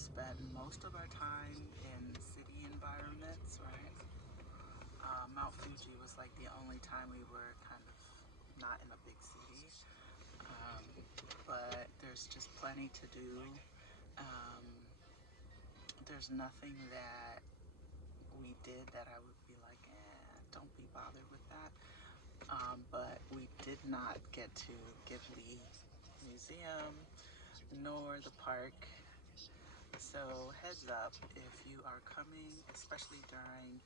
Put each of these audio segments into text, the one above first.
spent most of our time in city environments, right? Mount Fuji was like the only time we were kind of not in a big city. Um, but there's just plenty to do. Um, there's nothing that we did that I would be like, don't be bothered with that. But we did not get to Ghibli Museum nor the park. So heads up, if you are coming, especially during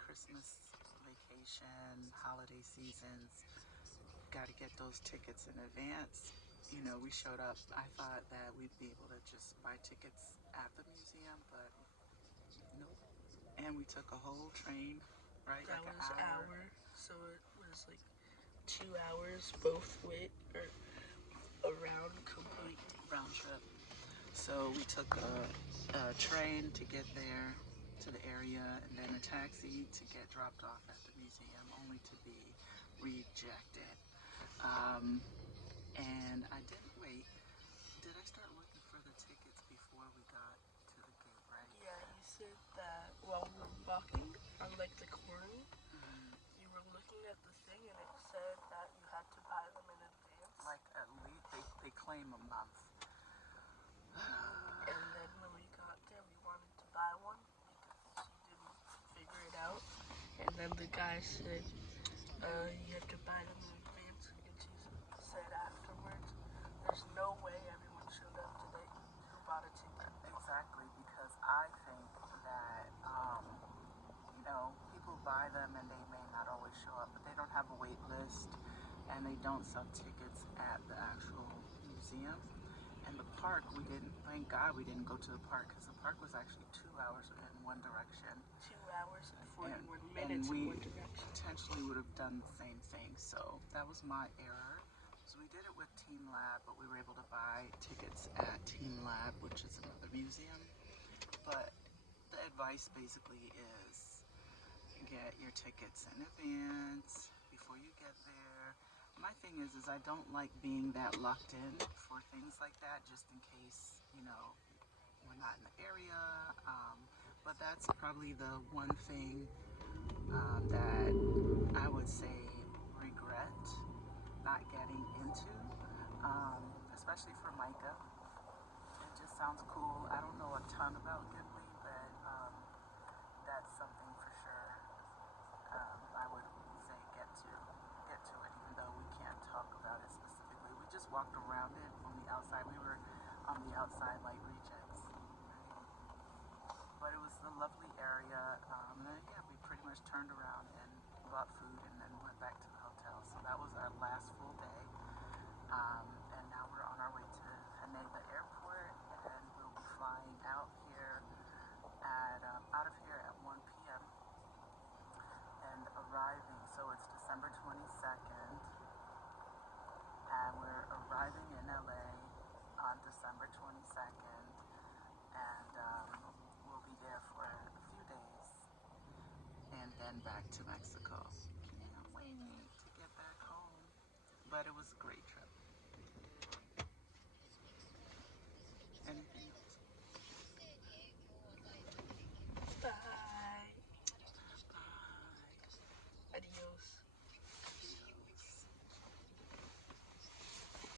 Christmas vacation, holiday seasons, got to get those tickets in advance. You know, we showed up. I thought that we'd be able to just buy tickets at the museum, but nope. And we took a whole train, right? That Like an was hour so it was like 2 hours both way or around completely. round trip. So we took a train to get there to the area and then a taxi to get dropped off at the museum, only to be rejected. Um, and I didn't wait. Did I start looking for the tickets before we got to the gate, right? Yeah, you said that while we were walking on like the corner, you were looking at the thing and it said that you had to buy them in advance. Like at least they claim a month. And then when we got there, we wanted to buy one because she didn't figure it out. And then the guy said, you have to buy them in advance. And she said afterwards, there's no way everyone showed up today who bought a ticket. Exactly, because I think that you know, people buy them and they may not always show up, but they don't have a wait list and they don't sell tickets at the actual museum. And the park, we didn't, thank God we didn't go to the park because the park was actually 2 hours in one direction. 2 hours and 41 And minutes we in one direction. potentially would have done the same thing. So that was my error. So we did it with Team Lab, but we were able to buy tickets at Team Lab, which is another museum. But the advice basically is get your tickets in advance before you get there. My thing is I don't like being that locked in for things like that, just in case, you know, we're not in the area. But that's probably the one thing that I would say regret not getting into, especially for Micah. It just sounds cool. I don't know a ton about Ghibli, but that's something for sure. I would say get to it, even though we can't talk about it specifically. We just walked around it on the outside. We were on the outside like rejects, right? But it was a lovely area. And yeah, we pretty much turned around and bought food and then went back to the hotel. So that was our last full day. And now we're on our way to Haneda Airport, and we'll be flying out of here at 1 p.m. and arriving. So it's December 22nd, and we're arriving in LA on December 22nd, and we'll be there for a few days, and then back to Mexico. Can't wait to get back home. But it was a great